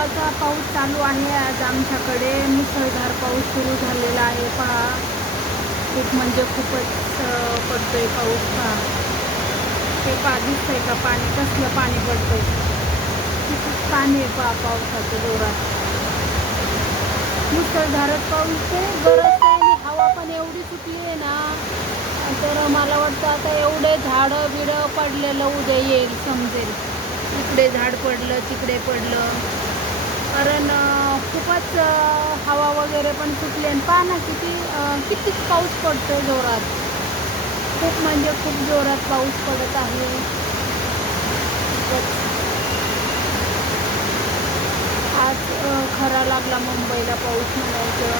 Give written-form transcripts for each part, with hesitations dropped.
जोराचा पाऊस चालू आहे आज आमच्याकडे. मुसळधार पाऊस सुरू झालेला आहे पहा. खूप म्हणजे खूपच पडतोय पाऊस पहा. हे पहा दिसतंय का पाणी, कसलं पाणी पडतंय. किती पाणी आहे पहा पावसाचं जोरात. मुसळधारच पाऊस आहे, गरज आहे आणि हवा पण एवढी सुटली आहे ना, तर मला वाटतं आता एवढे झाडं बिडं पडलेलं उद्या येईल समजेल. इकडे झाड पडलं, तिकडे पडलं, कारण खूपच हवा वगैरे पण सुटली. आणि पहा ना किती पाऊस पडतो जोरात. खूप म्हणजे खूप जोरात पाऊस पडत आहे. खूपच. आज खरा लागला मुंबईला पाऊस म्हणायचं.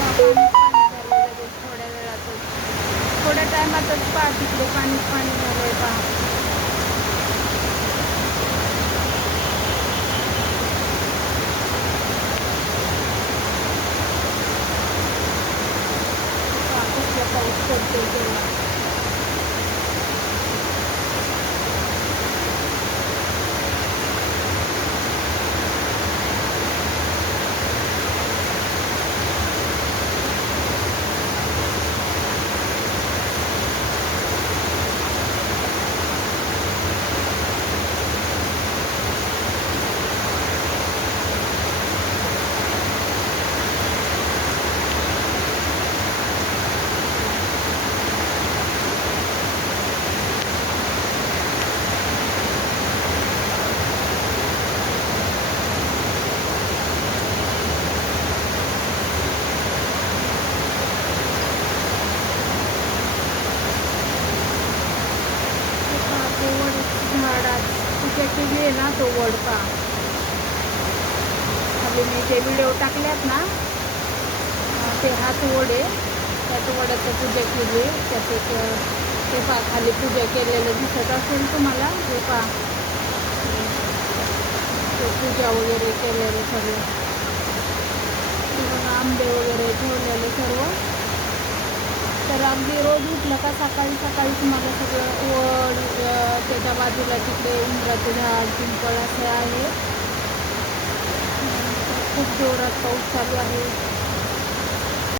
पाणीच पाणी झालं लगेच थोड्या वेळातच, थोड्या टायमातच पहा तिकडे पाणीच पाणी झालंय पहा. कसला पाऊस पडतोय तेव्हा. झाडात तुझ्याची जी आहे ना तो वड पहा. खाली मी जे व्हिडिओ टाकल्यात ना, ते हाच वड आहे. त्याच वडाचं पूजा केली आहे. त्याचे ते पहा खाली पूजा केलेलं दिसत असेल तुम्हाला. हे पहा ते पूजा वगैरे केलेलं सगळं. बघा आंबे वगैरे ठेवलेले सर्व. तर अगदी रोज उठलं का सकाळी सकाळीच मला सगळं वड, त्याच्या बाजूला तिकडे उंबराचं झाड, पिंपळ असे आहे. खूप जोरात पाऊस चालू आहे.